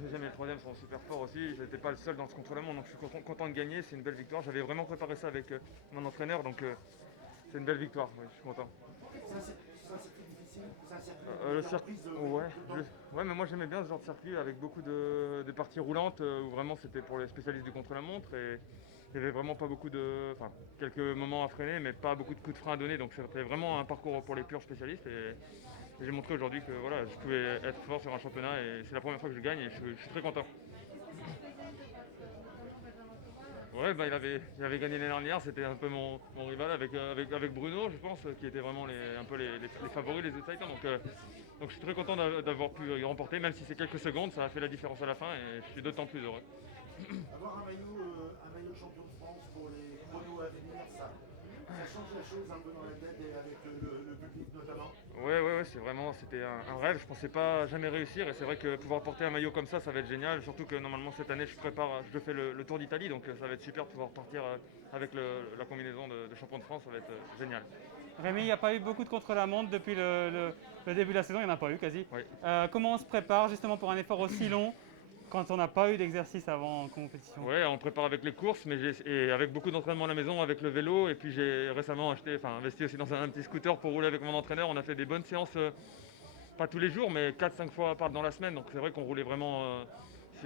deuxième et le troisième sont super forts aussi. J'étais pas le seul dans ce contre-la-montre, donc je suis content de gagner. C'est une belle victoire. J'avais vraiment préparé ça avec mon entraîneur, donc c'est une belle victoire. Oui, je suis content. C'est un circuit difficile, c'est un circuit où il Le y a une circuit, prise ouais, de temps. ouais, mais moi j'aimais bien ce genre de circuit avec beaucoup de parties roulantes où vraiment c'était pour les spécialistes du contre-la-montre et il y avait vraiment pas beaucoup enfin, quelques moments à freiner, mais pas beaucoup de coups de frein à donner. Donc c'était vraiment un parcours pour les purs spécialistes et j'ai montré aujourd'hui que voilà, je pouvais être fort sur un championnat et c'est la première fois que je gagne et je suis très content. Ouais, bah, il avait gagné l'année dernière, c'était un peu mon rival avec Bruno, je pense, qui étaient vraiment un peu les favoris, les outsiders. Donc je suis très content d'avoir pu y remporter, même si c'est quelques secondes, ça a fait la différence à la fin et je suis d'autant plus heureux. Avoir un maillot champion de France pour les chronos à venir, ça change la chose un peu dans la tête et avec le public notamment. Ouais, c'était un rêve, je pensais pas jamais réussir et c'est vrai que pouvoir porter un maillot comme ça va être génial, surtout que normalement cette année je fais le Tour d'Italie, donc ça va être super de pouvoir partir avec la combinaison de champion de France, ça va être génial. Rémi, il n'y a pas eu beaucoup de contre-la-montre depuis le début de la saison, il n'y en a pas eu quasi. Oui. Comment on se prépare justement pour un effort aussi long quand on n'a pas eu d'exercice avant en compétition? Ouais, on prépare avec les courses, et avec beaucoup d'entraînement à la maison, avec le vélo. Et puis j'ai récemment investi aussi dans un petit scooter pour rouler avec mon entraîneur. On a fait des bonnes séances, pas tous les jours, mais 4-5 fois dans la semaine. Donc c'est vrai qu'on roulait vraiment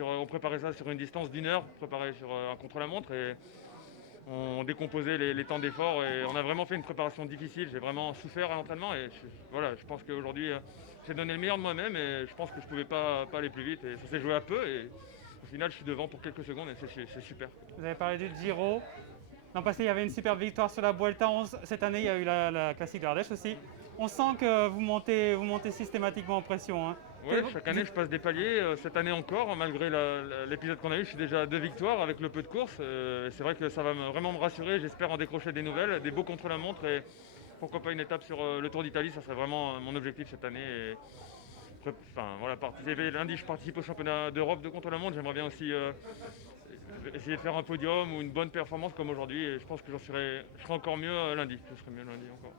on préparait ça sur une distance d'1 heure, préparé sur un contre-la-montre. Et on décomposait les temps d'effort. Et on a vraiment fait une préparation difficile. J'ai vraiment souffert à l'entraînement. Et voilà, je pense qu'aujourd'hui, j'ai donné le meilleur de moi-même. Et je pense que je ne pouvais pas aller plus vite. Et ça s'est joué à peu. Et au final, je suis devant pour quelques secondes et c'est super. Vous avez parlé du Giro. L'an passé, il y avait une super victoire sur la Vuelta. Cette année, il y a eu la Classique de l'Ardèche aussi. On sent que vous montez systématiquement en pression, hein. Ouais, chaque année je passe des paliers. Cette année encore, malgré l'épisode qu'on a eu, je suis déjà à 2 victoires avec le peu de courses. Et c'est vrai que ça va vraiment me rassurer. J'espère en décrocher des nouvelles, des beaux contre-la-montre et pourquoi pas une étape sur le Tour d'Italie. Ça serait vraiment mon objectif cette année. Et, enfin, voilà, lundi, je participe au championnat d'Europe de contre-la-montre. J'aimerais bien aussi essayer de faire un podium ou une bonne performance comme aujourd'hui. Et je pense que je serai encore mieux lundi. Je serai mieux lundi encore.